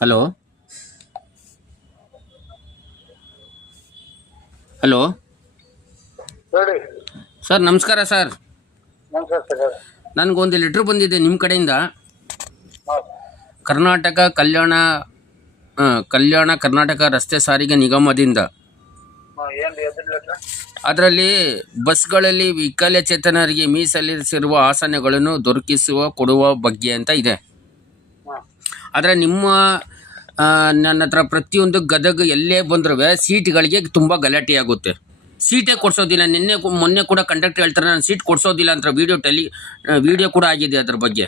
Hello? Hello? ಹೇಳಿ. Sir ನಮಸ್ಕಾರ sir. ನಮಸ್ಕಾರ ಸರ್ ನನಗೊಂದು ಲೆಟ್ರ್ ಬಂದಿದೆ ನಿಮ್ಮ ಕಡೆಯಿಂದ. ಕರ್ನಾಟಕ ಕಲ್ಯಾಣ ಕಲ್ಯಾಣ ಕರ್ನಾಟಕ ರಸ್ತೆ ಸಾರಿಗೆ ನಿಗಮದಿಂದ. ಅದರಲ್ಲಿ ಬಸ್ಗಳಲ್ಲಿ ವಿಕಲಚೇತನರಿಗೆ ಮೀಸಲಿರಿಸಿರುವ ಆಸನಗಳನ್ನು ದೊರಕಿಸುವ ಕೊಡುವ ಬಗ್ಗೆ ಅಂತ ಇದೆ. ಆದರೆ ನಿಮ್ಮ ನನ್ನ ಹತ್ರ ಪ್ರತಿಯೊಂದು ಗದಗ ಎಲ್ಲೇ ಬಂದ್ರೂ ಸೀಟ್ಗಳಿಗೆ ತುಂಬ ಗಲಾಟೆ ಆಗುತ್ತೆ. ಸೀಟೇ ಕೊಡ್ಸೋದಿಲ್ಲ. ನಿನ್ನೆ ಮೊನ್ನೆ ಕೂಡ ಕಂಡಕ್ಟರ್ ಹೇಳ್ತಾರೆ ನಾನು ಸೀಟ್ ಕೊಡ್ಸೋದಿಲ್ಲ ಅಂತ ವಿಡಿಯೋ ಟೆಲಿ ವಿಡಿಯೋ ಕೂಡ ಆಗಿದೆ ಅದ್ರ ಬಗ್ಗೆ.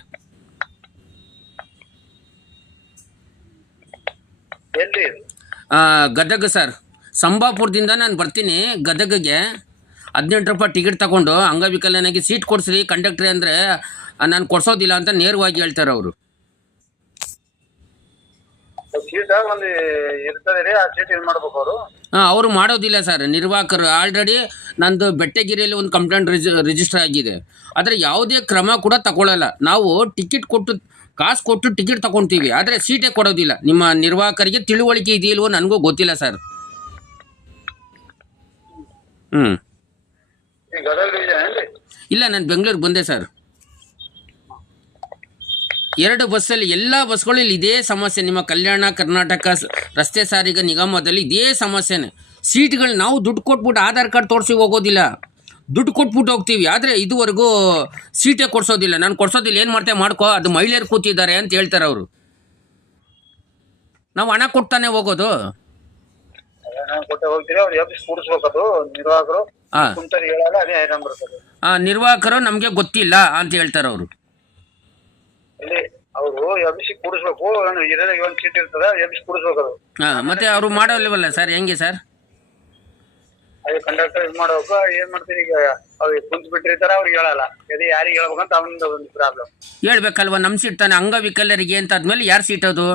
ಗದಗ ಸರ್. ಸಂಬಾಪುರದಿಂದ ನಾನು ಬರ್ತೀನಿ. ಗದಗಗೆ ಹದಿನೆಂಟು ರೂಪಾಯಿ ಟಿಕೆಟ್ ತಗೊಂಡು ಅಂಗವಿಕಲನಾಗಿ ಸೀಟ್ ಕೊಡಿಸ್ರಿ ಕಂಡಕ್ಟ್ರಿ ಅಂದರೆ ನಾನು ಕೊಡ್ಸೋದಿಲ್ಲ ಅಂತ ನೇರವಾಗಿ ಹೇಳ್ತಾರೆ ಅವರು. ಸೀಟ್ ಒಂದು ಇರ್ತದೆ ರೀ ಆ ಸೀಟ್ ಇದು ಮಾಡ್ಬೇಕು ಅವರು? ಹಾಂ ಅವರು ಮಾಡೋದಿಲ್ಲ ಸರ್. ನಿರ್ವಾಹಕರು ಆಲ್ರೆಡಿ ನಂದು ಬೆಟ್ಟಗಿರಿಯಲ್ಲಿ ಒಂದು ಕಂಪ್ಲೇಂಟ್ ರಿಜಿ ರಿಜಿಸ್ಟರ್ ಆಗಿದೆ. ಆದರೆ ಯಾವುದೇ ಕ್ರಮ ಕೂಡ ತಗೊಳ್ಳಲ್ಲ ನಾವು ಟಿಕೆಟ್ ಕೊಟ್ಟು ಕಾಸು ಕೊಟ್ಟು ಟಿಕೆಟ್ ತಗೊಳ್ತೀವಿ ಆದರೆ ಸೀಟೇ ಕೊಡೋದಿಲ್ಲ. ನಿಮ್ಮ ನಿರ್ವಾಹಕರಿಗೆ ತಿಳುವಳಿಕೆ ಇದೆಯಲ್ವೋ ನನಗೂ ಗೊತ್ತಿಲ್ಲ ಸರ್. ಹ್ಞೂ ಗದಗ ಇಲ್ಲ ನಾನು ಬೆಂಗಳೂರಿಗೆ ಬಂದೆ ಸರ್. ಎರಡು ಬಸ್ಸಲ್ಲಿ ಎಲ್ಲ ಬಸ್ಗಳಲ್ಲಿ ಇದೇ ಸಮಸ್ಯೆ. ನಿಮ್ಮ ಕಲ್ಯಾಣ ಕರ್ನಾಟಕ ರಸ್ತೆ ಸಾರಿಗೆ ನಿಗಮದಲ್ಲಿ ಇದೇ ಸಮಸ್ಯೆನೇ. ಸೀಟ್ಗಳು ನಾವು ದುಡ್ಡು ಕೊಟ್ಬಿಟ್ಟು ಆಧಾರ್ ಕಾರ್ಡ್ ತೋರಿಸಿ ಹೋಗೋದಿಲ್ಲ. ದುಡ್ಡು ಕೊಟ್ಬಿಟ್ಟು ಹೋಗ್ತೀವಿ. ಆದರೆ ಇದುವರೆಗೂ ಸೀಟೇ ಕೊಡ್ಸೋದಿಲ್ಲ. ನಾನು ಕೊಡ್ಸೋದಿಲ್ಲ. ಏನು ಮಾಡ್ತೇವೆ ಮಾಡ್ಕೋ. ಅದು ಮಹಿಳೆಯರು ಕೂತಿದ್ದಾರೆ ಅಂತ ಹೇಳ್ತಾರೆ ಅವರು. ನಾವು ಹಣ ಕೊಡ್ತಾನೆ ಹೋಗೋದು. ನಿರ್ವಾಹಕರು ನಮಗೆ ಗೊತ್ತಿಲ್ಲ ಅಂತ ಹೇಳ್ತಾರೆ ಅವರು. ಇಲ್ಲಿ ಅವರು ಸಿ ಕೂಡಿಸ್ಬೇಕು. ಒಂದು ಇರೋದಾಗ ಒಂದು ಸೀಟ್ ಇರ್ತದೆ ಸಿ ಕೂಡಿಸ್ಬೇಕು ಅದು. ಹಾಂ ಮತ್ತು ಅವರು ಮಾಡೋಲ್ವಲ್ಲ ಸರ್? ಹೆಂಗೆ ಸರ್? ಅದೇ ಕಂಡಕ್ಟರ್ ಇದು ಮಾಡ್ಬೇಕು. ಏನ್ ಮಾಡ್ತೀರಿ ಈಗ? ಅವ್ರಿಗೆ ಕುಂತ ಬಿಟ್ಟಿರ್ತಾರ ಅವ್ರಿಗೆ ಹೇಳಲ್ಲ. ಅದೇ ಯಾರಿಗೆ ಹೇಳ್ಬೇಕಂತ ಅವನಿಂದ ಒಂದು ಪ್ರಾಬ್ಲಮ್ ಹೇಳ್ಬೇಕಲ್ವ ನಮ್ ಸೀಟ್ ತಾನೆ? ಅಂಗವಿಕಲರಿಗೆ ಅಂತ ಆದ್ಮೇಲೆ ಯಾರು ಸೀಟ್ ಅದು?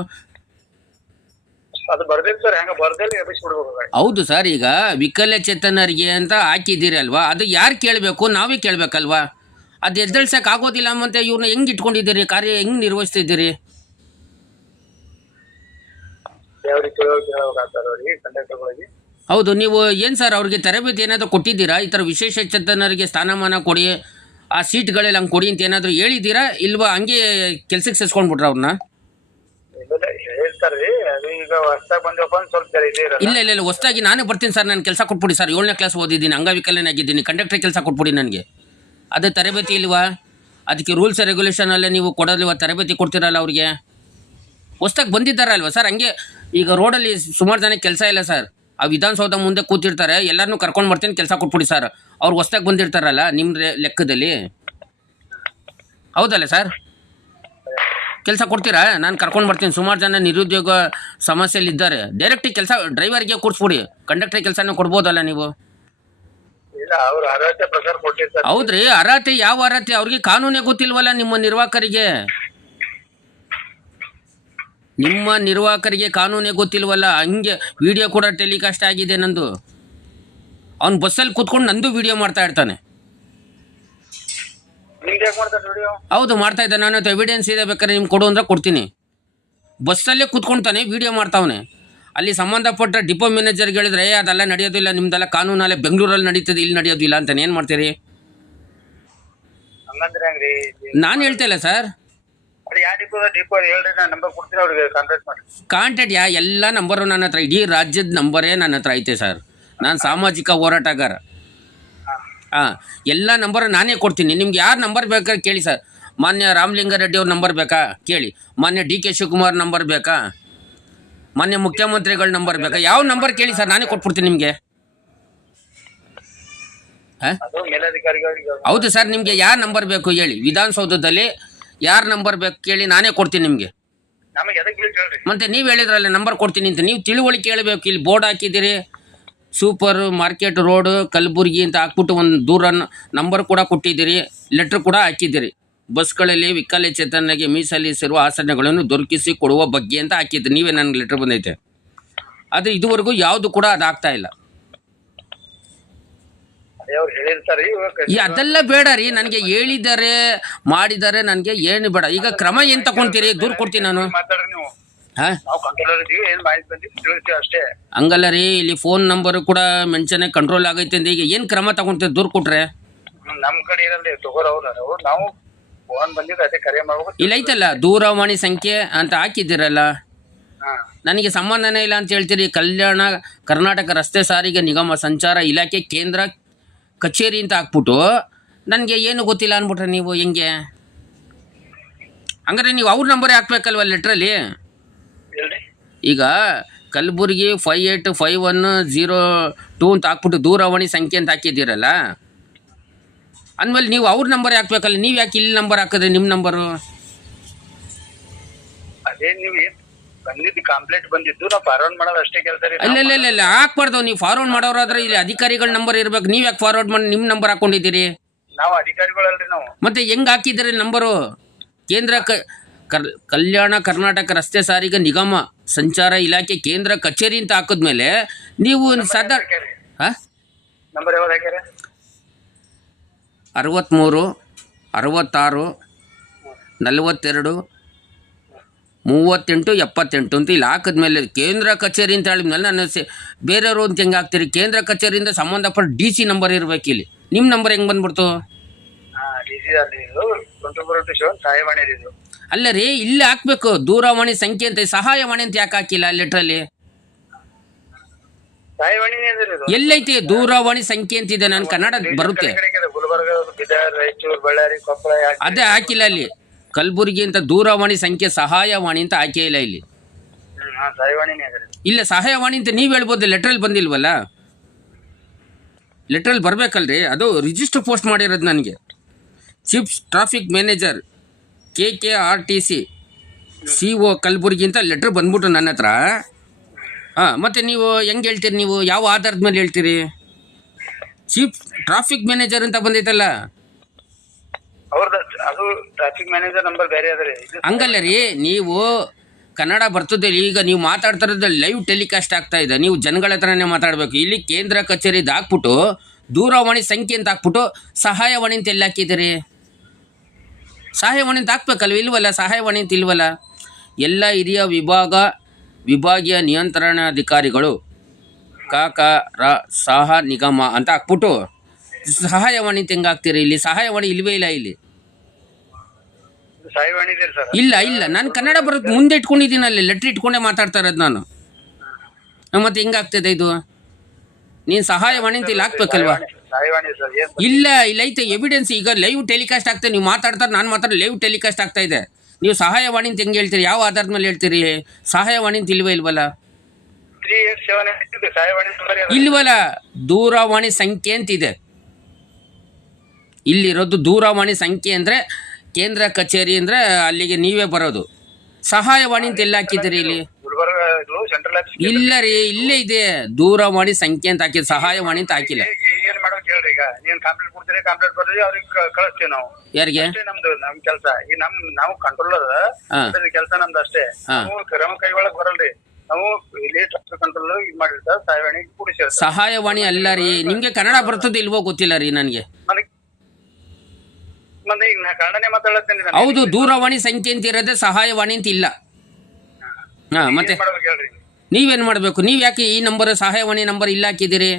ಅದು ಬರ್ದಿತ್ತು ಸರ್ ಹೆಂಗ ಬರ್ದಲ್ಲಿ ಎಬ್ಬಿಸಿ ಬಿಡ್ಬೇಕು ಹೌದು ಸರ್ ಈಗ ವಿಕಲಚೇತನರಿಗೆ ಅಂತ ಹಾಕಿದ್ದೀರಲ್ವಾ ಅದು ಯಾರು ಕೇಳಬೇಕು? ನಾವೇ ಕೇಳಬೇಕಲ್ವಾ? ಅದು ಎದ್ದೇಳ್ಸಕ್ಕೆ ಆಗೋದಿಲ್ಲ ಮತ್ತೆ ಇವ್ರನ್ನ ಹೆಂಗೆ ಇಟ್ಕೊಂಡಿದ್ದೀರಿ? ಕಾರ್ಯ ಹೆಂಗೆ ನಿರ್ವಹಿಸ್ತಿದ್ದೀರಿ? ಯಾವ ರೀತಿ ಕಂಡಕ್ಟರ್ಗಳಿಗೆ ಹೌದು ನೀವು ಏನು ಸರ್ ಅವ್ರಿಗೆ ತರಬೇತಿ ಏನಾದರೂ ಕೊಟ್ಟಿದ್ದೀರಾ? ಈ ಥರ ವಿಶೇಷ ಚೇತನರಿಗೆ ಸ್ಥಾನಮಾನ ಕೊಡಿ ಆ ಸೀಟ್ಗಳೆಲ್ಲ ಹಂಗೆ ಕೊಡಿ ಅಂತ ಏನಾದರೂ ಹೇಳಿದ್ದೀರಾ? ಇಲ್ವಾ ಹಂಗೆ ಕೆಲ್ಸಕ್ಕೆ ಸೇರಿಸ್ಕೊಂಡ್ಬಿಟ್ರ ಅವ್ರನ್ನ ಇಲ್ಲ ಹೇಳ್ತಾರ್ರಿ ಅದು ಈಗ ಹೊಸ್ದಾಗ್ ಬಂದಪ್ಪ ಅಂತ ಸ್ವಲ್ಪ ಜರ ಇದೇ ಇಲ್ಲ ಇಲ್ಲ ಇಲ್ಲ ಹೊಸ್ದಾಗಿ ನಾನೇ ಬರ್ತೀನಿ ಸರ್ ನಾನು ಕೆಲಸ ಕೊಟ್ಬಿಡಿ ಸರ್. ಏಳನೇ ಕ್ಲಾಸ್ ಓದಿದ್ದೀನಿ ಅಂಗವಿಕಲನಾಗಿದ್ದೀನಿ ಕಂಡಕ್ಟರ್ ಕೆಲಸ ಕೊಟ್ಬಿಡಿ ನನಗೆ. ಅದು ತರಬೇತಿ ಇಲ್ವಾ? ಅದಕ್ಕೆ ರೂಲ್ಸ್ ರೆಗ್ಯುಲೇಷನ್ ಅಲ್ಲೇ ನೀವು ಕೊಡೋದಿಲ್ವಾ? ತರಬೇತಿ ಕೊಡ್ತೀರಲ್ಲ ಅವ್ರಿಗೆ? ಹೊಸ್ದಾಗಿ ಬಂದಿದ್ದಾರಲ್ವ ಸರ್? ಹಂಗೆ ಈಗ ರೋಡಲ್ಲಿ ಸುಮಾರು ಜನ ಕೆಲಸ ಇಲ್ಲ ಸರ್. ಆ ವಿಧಾನಸೌಧ ಮುಂದೆ ಕೂತಿರ್ತಾರೆ. ಎಲ್ಲರನ್ನೂ ಕರ್ಕೊಂಡು ಬರ್ತೀನಿ, ಕೆಲಸ ಕೊಟ್ಬಿಡಿ ಸರ್. ಅವ್ರು ಹೊಸ್ದಾಗಿ ಬಂದಿರ್ತಾರಲ್ಲ ನಿಮ್ಮ ಲೆಕ್ಕದಲ್ಲಿ? ಹೌದಲ್ಲ ಸರ್? ಕೆಲಸ ಕೊಡ್ತೀರಾ? ನಾನು ಕರ್ಕೊಂಡು ಬರ್ತೀನಿ. ಸುಮಾರು ಜನ ನಿರುದ್ಯೋಗ ಸಮಸ್ಯೆಯಲ್ಲಿದ್ದಾರೆ ಡೈರೆಕ್ಟಿಗೆ ಕೆಲಸ ಡ್ರೈವರ್ಗೆ ಕೂರಿಸ್ಬಿಡಿ. ಕಂಡಕ್ಟರ್ ಕೆಲಸನೂ ಕೊಡ್ಬೋದಲ್ಲ ನೀವು? ಇಲ್ಲ ಅವ್ರು ಅರ್ಹತೆ ಪ್ರಕಾರ ಕೊಟ್ಟಿರ್ತಾರೆ. ಹೌದ್ರಿ ಅರ್ಹತೆ ಯಾವ ಅರ್ಹತೆ? ಅವ್ರಿಗೆ ಕಾನೂನೇ ಗೊತ್ತಿಲ್ವಲ್ಲ ನಿಮ್ಮ ನಿರ್ವಾಹಕರಿಗೆ ನಿಮ್ಮ ನಿರ್ವಾಹಕರಿಗೆ ಕಾನೂನೇ ಗೊತ್ತಿಲ್ವಲ್ಲ? ಹಂಗೆ ವಿಡಿಯೋ ಕೂಡ ಟೆಲಿಕಾಸ್ಟ್ ಆಗಿದೆ ನಂದು. ಅವ್ನು ಬಸ್ಸಲ್ಲಿ ಕೂತ್ಕೊಂಡು ನಂದು ವಿಡಿಯೋ ಮಾಡ್ತಾ ಇರ್ತಾನೆ. ನಿಮ್ದು ಯಾಕೆ ಮಾಡ್ತಾರೆ ವಿಡಿಯೋ? ಹೌದು ಮಾಡ್ತಾ ಇದ್ದೆ. ನಾನು ಎವಿಡೆನ್ಸ್ ಇದೆ ಬೇಕಾದ್ರೆ ನಿಮ್ಗೆ ಕೊಡು ಅಂದ್ರೆ ಕೊಡ್ತೀನಿ. ಬಸ್ಸಲ್ಲೇ ಕುತ್ಕೊಳ್ತಾನೆ ವಿಡಿಯೋ ಮಾಡ್ತಾವನೆ. ಅಲ್ಲಿ ಸಂಬಂಧಪಟ್ಟ ಡಿಪೋ ಮ್ಯಾನೇಜರ್ ಹೇಳಿದ್ರೆ "ಏ, ಅದೆಲ್ಲ ನಡೆಯೋದಿಲ್ಲ ನಿಮ್ದೆಲ್ಲ ಕಾನೂನಲ್ಲೇ ಬೆಂಗಳೂರಲ್ಲಿ ನಡೀತದೆ ಇಲ್ಲಿ ನಡೆಯೋದಿಲ್ಲ ಅಂತ ಏನು ಮಾಡ್ತೀರಿ? ನಾನು ಹೇಳ್ತಾ ಇಲ್ಲ ಸರ್. ಕಾಂಟ್ಯಾಕ್ಟ್ ಯಾ? ಎಲ್ಲ ನಂಬರು ನನ್ನ ಹತ್ರ ಇಡೀ ರಾಜ್ಯದ ನಂಬರೇ ನನ್ನ ಹತ್ರ ಐತೆ ಸರ್. ನಾನು ಸಾಮಾಜಿಕ ಹೋರಾಟಗಾರ. ಹಾಂ. ಎಲ್ಲ ನಂಬರ್ ನಾನೇ ಕೊಡ್ತೀನಿ. ನಿಮ್ಗೆ ಯಾರು ನಂಬರ್ ಬೇಕಾದ್ರೆ ಕೇಳಿ ಸರ್. ಮಾನ್ಯ ರಾಮಲಿಂಗಾರೆಡ್ಡಿ ಅವ್ರ ನಂಬರ್ ಬೇಕಾ? ಕೇಳಿ. ಮಾನ್ಯ ಡಿ ಕೆ ಶಿವಕುಮಾರ್ ನಂಬರ್ ಬೇಕಾ? ಮಾನ್ಯ ಮುಖ್ಯಮಂತ್ರಿಗಳ ನಂಬರ್ ಬೇಕಾ? ಯಾವ ನಂಬರ್ ಕೇಳಿ ಸರ್? ನಾನೇ ಕೊಟ್ಬಿಡ್ತೀನಿ ನಿಮಗೆ. ಹೌದು ಸರ್ ನಿಮಗೆ ಯಾವ ನಂಬರ್ ಬೇಕು ಹೇಳಿ? ವಿಧಾನಸೌಧದಲ್ಲಿ ಯಾರ ನಂಬರ್ ಬೇಕು ಕೇಳಿ ನಾನೇ ಕೊಡ್ತೀನಿ ನಿಮಗೆ. ಮತ್ತೆ ನೀವು ಹೇಳಿದ್ರಲ್ಲ ನಂಬರ್ ಕೊಡ್ತೀನಿ ಅಂತ. ನೀವು ತಿಳುವಳಿಕೆ ಹೇಳಬೇಕು ಇಲ್ಲಿ ಬೋರ್ಡ್ ಹಾಕಿದಿರಿ ಸೂಪರ್ ಮಾರ್ಕೆಟ್ ರೋಡ್ ಕಲಬುರ್ಗಿ ಅಂತ ಹಾಕ್ಬಿಟ್ಟು ಒಂದು ದೂರ ನಂಬರ್ ಕೂಡ ಕೊಟ್ಟಿದ್ದೀರಿ ಲೆಟ್ರ್ ಕೂಡ ಹಾಕಿದ್ದೀರಿ. ಬಸ್ಗಳಲ್ಲಿ ವಿಕಲಚೇತನರಿಗೆ ಮೀಸಲಿಸಿರುವ ಆಸನಗಳನ್ನು ದೊರಕಿಸಿ ಕೊಡುವ ಬಗ್ಗೆ ಅಂತ ಹಾಕಿದ್ದೆ ನೀವೇ ನನಗೆ ಲೆಟರ್ ಬಂದೈತೆ. ಆದರೆ ಇದುವರೆಗೂ ಯಾವುದು ಕೂಡ ಅದಾಗ್ತಾ ಇಲ್ಲ. ಈ ಅದೆಲ್ಲ ಬೇಡ ರೀ. ನನಗೆ ಹೇಳಿದ್ದಾರೆ ಮಾಡಿದ್ದಾರೆ ನನಗೆ ಏನು ಬೇಡ. ಈಗ ಕ್ರಮ ಏನು ತಗೊಂತೀರಿ? ದೂರ್ ಕೊಡ್ತೀನಿ ನಾನು. ಹಂಗಲ್ಲ ರೀ. ಇಲ್ಲಿ ಫೋನ್ ನಂಬರ್ ಕೂಡ ಮೆನ್ಷನ್ ಕಂಟ್ರೋಲ್ ಆಗೈತೆ ಈಗ ಏನು ಕ್ರಮ ತಗೊಂತೀರಿ? ದೂರ್ ಕೊಟ್ರೆ. ನಮ್ ಕಡೆ ಇರಲ್ರಿ ತಗೋರ್ ಅವ್ರು ಅವ್ರು ನಾವು ಫೋನ್ ಬಂದಿದ್ದು ಅದೇ ಕರೆ ಮಾಡ್ಬೇಕು. ಇಲ್ಲ ಐತಲ್ಲ ದೂರವಾಣಿ ಸಂಖ್ಯೆ ಅಂತ ಹಾಕಿದ್ದೀರಲ್ಲ? ಹಾ. ನನಗೆ ಸಂಬಂಧನೇ ಇಲ್ಲ ಅಂತ ಹೇಳ್ತೀರಿ. ಕಲ್ಯಾಣ ಕರ್ನಾಟಕ ರಸ್ತೆ ಸಾರಿಗೆ ನಿಗಮ ಸಂಚಾರ ಇಲಾಖೆ ಕೇಂದ್ರ ಕಚೇರಿ ಅಂತ ಹಾಕ್ಬಿಟ್ಟು ನನಗೆ ಏನು ಗೊತ್ತಿಲ್ಲ ಅಂದ್ಬಿಟ್ರೆ ನೀವು ಹೆಂಗೆ? ಹಂಗಾರೆ ನೀವು ಅವ್ರ ನಂಬರೇ ಹಾಕ್ಬೇಕಲ್ವ ಲೆಟ್ರಲ್ಲಿ? ಹೇಳ್ರಿ. ಈಗ Kalaburagi five eight five one zero two ಅಂತ ಹಾಕ್ಬಿಟ್ಟು ದೂರವಾಣಿ ಸಂಖ್ಯೆ ಅಂತ ಹಾಕಿದ್ದೀರಲ್ಲ? ಅಂದಮೇಲೆ ನೀವು ಅವ್ರ ನಂಬರ್ ಹಾಕ್ಬೇಕಲ್ಲ ನೀವು ಯಾಕೆ ಇಲ್ಲಿ ನಂಬರ್ ಹಾಕಿದ್ರೆ ನಿಮ್ಮ ನಂಬರು ಅದೇ ನೀವು ಏನ್ ಬಂದಿದ್ದು ಕಂಪ್ಲೇಂಟ್ ಬಂದಿದ್ದು ನಾವು ಫಾರ್ವರ್ಡ್ ಮಾಡೋದು ಅಷ್ಟೇ ಕೆಲಸ ರೀ ಅಲ್ಲ ಇಲ್ಲ ಇಲ್ಲ ಇಲ್ಲ ಹಾಕ್ಬಾರ್ದು ನೀವು ಫಾರ್ವರ್ಡ್ ಮಾಡೋರಾದ್ರೆ ಇಲ್ಲಿ ಅಧಿಕಾರಿಗಳ ನಂಬರ್ ಇರ್ಬೇಕು ನೀವು ಯಾಕೆ ಫಾರ್ವರ್ಡ್ ಮಾಡಿ ನಿಮ್ಮ ನಂಬರ್ ಹಾಕೊಂಡಿದ್ದೀರಿ? ನಾವು ಅಧಿಕಾರಿಗಳಲ್ರಿ ನಾವು. ಮತ್ತೆ ಹೆಂಗ್ ಹಾಕಿದ್ದೀರಿ ನಂಬರು ಕೇಂದ್ರ ಕ ಕರ್ ಕಲ್ಯಾಣ ಕರ್ನಾಟಕ ರಸ್ತೆ ಸಾರಿಗೆ ನಿಗಮ ಸಂಚಾರ ಇಲಾಖೆ ಕೇಂದ್ರ ಕಚೇರಿ ಅಂತ ಹಾಕಿದ್ಮೇಲೆ ನೀವು ಸದಾ ಹಾ? ನಂಬರ್ ಯಾವ್ದು ಹಾಕ್ಯಾರ ಅರವತ್ತ್ಮೂರು ಅರವತ್ತಾರು ನಲವತ್ತೆರಡು ಮೂವತ್ತೆಂಟು ಎಪ್ಪತ್ತೆಂಟು ಅಂತ ಇಲ್ಲಿ ಹಾಕಿದ್ಮೇಲೆ ಕೇಂದ್ರ ಕಚೇರಿ ಅಂತ ಹೇಳಿದ್ಮೇಲೆ ನಾನು ಸೆ ಬೇರೆಯವರು ಅಂತ ಹೆಂಗೆ ಹಾಕ್ತೀರಿ? ಕೇಂದ್ರ ಕಚೇರಿಯಿಂದ ಸಂಬಂಧಪಟ್ಟ ಡಿ ಸಿ ನಂಬರ್ ಇರಬೇಕು ಇಲ್ಲಿ. ನಿಮ್ಮ ನಂಬರ್ ಹೆಂಗೆ ಬಂದ್ಬಿಡ್ತು? ಅಲ್ಲ ರೀ ಇಲ್ಲಿ ಹಾಕ್ಬೇಕು. ದೂರವಾಣಿ ಸಂಖ್ಯೆ ಅಂತ ಸಹಾಯವಾಣಿ ಅಂತ ಯಾಕೆ ಹಾಕಿಲ್ಲ ಲೆಟ್ರಲ್ಲಿ? ಎಲ್ಲೈತಿ ದೂರವಾಣಿ ಸಂಖ್ಯೆ ಅಂತಿದೆ ನಾನು ಕನ್ನಡ ಬರುತ್ತೆ. ಗುಲ್ಬರ್ಗ ಬೀದರ್ ರಾಯಚೂರು ಬಳ್ಳಾರಿ ಕೊಪ್ಪಳ ಯಾಕೆ? ಅದೇ ಹಾಕಿಲ್ಲ ಅಲ್ಲಿ. ಕಲಬುರಗಿ ಅಂತ ದೂರವಾಣಿ ಸಂಖ್ಯೆ ಸಹಾಯವಾಣಿ ಅಂತ ಹಾಕೇ ಇಲ್ಲ ಇಲ್ಲಿ. ಹ್ಮ್ ಹಾ ಇಲ್ಲ ಸಹಾಯವಾಣಿ ಅಂತ ನೀವು ಹೇಳ್ಬೋದು ಲೆಟ್ರಲ್ಲಿ ಬಂದಿಲ್ವಲ್ಲ? ಲೆಟ್ರಲ್ಲಿ ಬರಬೇಕಲ್ರಿ ಅದು ರಿಜಿಸ್ಟರ್ ಪೋಸ್ಟ್ ಮಾಡಿರೋದು ನನಗೆ. Chief traffic manager K K R T C C O Kalaburagi ಅಂತ ಲೆಟ್ರ್ ಬಂದ್ಬಿಟ್ಟು ನನ್ನ ಹತ್ರ. ಹಾಂ ಮತ್ತು ನೀವು ಹೆಂಗೆ ಹೇಳ್ತೀರಿ ನೀವು? ಯಾವ ಆಧಾರದ ಮೇಲೆ ಹೇಳ್ತೀರಿ? ಚೀಫ್ ಟ್ರಾಫಿಕ್ ಮ್ಯಾನೇಜರ್ ಅಂತ ಬಂದೈತಲ್ಲ? ಅವ್ರದ್ದು ಅದು ಟ್ರಾಫಿಕ್ ಮ್ಯಾನೇಜರ್ ನಂಬರ್ ಬೇರೆ ಅದ ರೀ. ಇದು ಹಂಗಲ್ಲ ರೀ ನೀವು ಕನ್ನಡ ಬರ್ತದೆ ಈಗ ನೀವು ಮಾತಾಡ್ತಾ ಇರೋದು ಲೈವ್ ಟೆಲಿಕಾಸ್ಟ್ ಆಗ್ತಾ ಇದೆ ನೀವು ಜನಗಳ ಹತ್ರನೇ ಮಾತಾಡಬೇಕು. ಇಲ್ಲಿ ಕೇಂದ್ರ ಕಚೇರಿ ಹಾಕ್ಬಿಟ್ಟು ದೂರವಾಣಿ ಸಂಖ್ಯೆ ಅಂತ ಹಾಕ್ಬಿಟ್ಟು ಸಹಾಯವಾಣಿ ಅಂತ ಎಲ್ಲಿ ಹಾಕಿದ್ದೀರಿ? ಸಹಾಯವಾಣಿ ಅಂತ ಹಾಕ್ಬೇಕಲ್ವ ಇಲ್ವಲ್ಲ? ಸಹಾಯವಾಣಿ ಅಂತ ಇಲ್ವಲ್ಲ? ಎಲ್ಲ ಹಿರಿಯ ವಿಭಾಗ ವಿಭಾಗೀಯ ನಿಯಂತ್ರಣಾಧಿಕಾರಿಗಳು ಕಾಕ ರ ಸಹ ನಿಗಮ ಅಂತ ಹಾಕ್ಬಿಟ್ಟು ಸಹಾಯವಾಣಿ ಹಾಕ್ತೀರಿ ಇಲ್ಲಿ? ಸಹಾಯವಾಣಿ ಇಲ್ವೇ ಇಲ್ಲ ಇಲ್ಲಿ. ಸರ್. ಇಲ್ಲ ಇಲ್ಲ. ನಾನು ಕನ್ನಡ ಬರುತ್ತೆ ಮುಂದೆ ಇಟ್ಕೊಂಡಿದ್ದೀನಿ ಅಲ್ಲಿ. ಲೆಟ್ರ್ ಇಟ್ಕೊಂಡೇ ಮಾತಾಡ್ತಾ ಇರೋದು ನಾನು. ಮತ್ತೆ ಹೆಂಗಾಗ್ತದೆ ಇದು? ನೀನು ಸಹಾಯವಾಣಿ ಅಂತ ಇಲ್ಲಿ ಹಾಕ್ಬೇಕಲ್ವಾ? ಸಹಾಯವಾಣಿ ಸರ್ ಏನ್ ಇಲ್ಲ ಇಲ್ಲ. ಐತೆ ಎವಿಡೆನ್ಸ್ ಈಗ ಲೈವ್ ಟೆಲಿಕಾಸ್ಟ್ ಆಗ್ತದೆ. ನೀವು ಮಾತಾಡ್ತಾರೆ ನಾನು ಮಾತ್ರ ಲೈವ್ ಟೆಲಿಕಾಸ್ಟ್ ಆಗ್ತಾ ಇದೆ. ನೀವು ಸಹಾಯವಾಣಿ ಅಂತ ಹೆಂಗೆ ಹೇಳ್ತೀರಿ? ಯಾವ ಆಧಾರದ ಮೇಲೆ ಹೇಳ್ತೀರಿ? ಸಹಾಯವಾಣಿ ಅಂತ ಇಲ್ವೇ ಇಲ್ವಲ್ಲ? ತ್ರೀ ಏಟ್ ಸೆವೆನ್ ಇದೆ ಸಹಾಯವಾಣಿ ನಂಬರ್ ಇಲ್ವಲ್ಲ ದೂರವಾಣಿ ಸಂಖ್ಯೆ ಅಂತಿದೆ. ಇಲ್ಲಿರೋದು ದೂರವಾಣಿ ಸಂಖ್ಯೆ ಅಂದ್ರೆ ಕೇಂದ್ರ ಕಚೇರಿ ಅಂದ್ರೆ ಅಲ್ಲಿಗೆ ನೀವೇ ಬರೋದು. ಸಹಾಯವಾಣಿ ಅಂತ ಎಲ್ಲ ಹಾಕಿದ್ದೀರಿ ಇಲ್ಲಿ? ಗುಲ್ಬರ್ಗ ಇದು ಸೆಂಟ್ರಲ್ ಆಫೀಸ್ ಇಲ್ಲ ರೀ ಇಲ್ಲೇ ಇದೆ. ದೂರವಾಣಿ ಸಂಖ್ಯೆ ಅಂತ ಹಾಕಿದ್ದು ಸಹಾಯವಾಣಿ ಅಂತ ಹಾಕಿಲ್ಲ. ಏನ್ ಮಾಡೋಕ್ ಹೇಳ್ರಿ ಈಗ? ನೀನ್ ಕಂಪ್ಲೇಂಟ್ ಕೊಡ್ತೀರಿ ಕಂಪ್ಲೇಂಟ್ ಬರ್ತೀವಿ ಅವ್ರಿಗೆ ಕ- ಕಳಿಸ್ತೀವಿ ನಾವು. ಯಾರಿಗೆ? ಅಷ್ಟೇ ನಮ್ದು ನಮ್ ಕೆಲಸ. ಈ ನಮ್ ನಾವು ಕಂಟ್ರೋಲ್ ಹಾ. ಕೆಲಸ ನಮ್ದು ಅಷ್ಟೇ. ಹಾ. ನಾವು ಕ್ರಮ ಕೈ ಒಳಗ್ ಬರಲ್ರಿ. ನಾವು ಕಂಟ್ರೋಲ್ ಇದು ಮಾಡಿರ್ತಾರ ಸಹಾಯವಾಣಿ ಸಹಾಯವಾಣಿ ಅಲ್ಲ ರೀ. ನಿಮ್ಗೆ ಕನ್ನಡ ಬರ್ತದೆ ಇಲ್ವೋ ಗೊತ್ತಿಲ್ಲ ರೀ ನನಗೆ. ನನಗೆ ಮತ್ತೆ ಈಗ ನಾ ಕನ್ನಡನೇ ಮಾತಾಡತ್ತೇನೆ ನಾನು. ಹೌದು ದೂರವಾಣಿ ಸಂಖ್ಯೆ ಅಂತ ಇರೋದೇ ಸಹಾಯವಾಣಿ ಅಂತ ಇಲ್ಲ. ಹಾ ಮತ್ತೆ ಏನ್ ಮಾಡ್ಬೇಕು ಹೇಳ್ರಿ. ನೀವೇನು ಮಾಡಬೇಕು? ನೀವು ಯಾಕೆ ಈ ನಂಬರ್ ಸಹಾಯವಾಣಿ ನಂಬರ್ ಇಲ್ಲ ಹಾಕಿದಿರಿ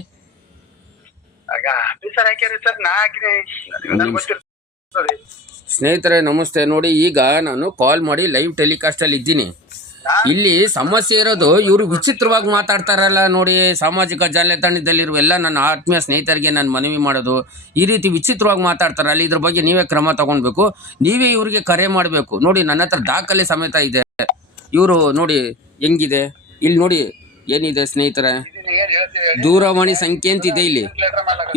ಆಗ ಆಫೀಸರ್ ಹಾಕ್ಯಾರಿ ಸರ್ ನಾ ಹಾಕಿನಿ ನನ್ಗೆ ಗೊತ್ತಿರ್ತದೆ ಸ್ನೇಹಿತರೆ ನಮಸ್ತೆ. ನೋಡಿ ಈಗ ನಾನು ಕಾಲ್ ಮಾಡಿ ಲೈವ್ ಟೆಲಿಕಾಸ್ಟ್ ಅಲ್ಲಿ ಇದ್ದೀನಿ. ಇಲ್ಲಿ ಸಮಸ್ಯೆ ಇರೋದು ಇವರು ವಿಚಿತ್ರವಾಗಿ ಮಾತಾಡ್ತಾರಲ್ಲ ನೋಡಿ, ಸಾಮಾಜಿಕ ಜಾಲತಾಣದಲ್ಲಿರುವ ಎಲ್ಲ ನನ್ನ ಆತ್ಮೀಯ ಸ್ನೇಹಿತರಿಗೆ ನಾನು ಮನವಿ ಮಾಡೋದು, ಈ ರೀತಿ ವಿಚಿತ್ರವಾಗಿ ಮಾತಾಡ್ತಾರಲ್ಲ, ಇದ್ರ ಬಗ್ಗೆ ನೀವೇ ಕ್ರಮ ತಗೊಳ್ಬೇಕು ನೀವೇ ಇವರಿಗೆ ಕರೆ ಮಾಡಬೇಕು. ನೋಡಿ, ನನ್ನ ಹತ್ರ ದಾಖಲೆ ಸಮೇತ ಇದೆ. ಇವರು ನೋಡಿ, ಹೆಂಗಿದೆ? ಇಲ್ಲಿ ನೋಡಿ, ಏನಿದೆ ಸ್ನೇಹಿತರೆ? ದೂರವಾಣಿ ಸಂಖ್ಯೆ ಅಂತಿದೆ ಇಲ್ಲಿ.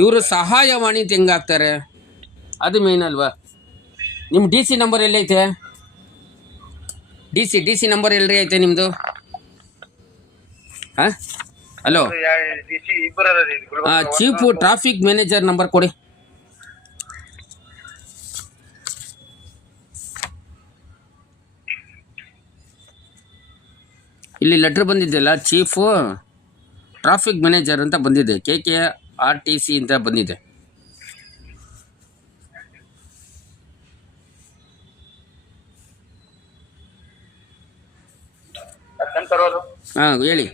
ಇವರು ಸಹಾಯವಾಣಿ ಅಂತ ಹೆಂಗಾಗ್ತಾರೆ ಅದು ಮೇನ್ ಅಲ್ವಾ? ನಿಮ್ಮ D C number ಎಲ್ಲೈತೆ? D C D C number ಎಲ್ರಿ ಐತೆ ನಿಮ್ಮದು ಹಾಂ? Hello? Chief traffic manager number ಕೊಡಿ. ಇಲ್ಲಿ ಲೆಟ್ರ್ ಬಂದಿದ್ದೆಲ್ಲ ಚೀಫು ಟ್ರಾಫಿಕ್ ಮ್ಯಾನೇಜರ್ ಅಂತ ಬಂದಿದೆ K K R T C ಅಂತ ಬಂದಿದೆ. ತರೋದು ಹಾಂ ಹೇಳಿ.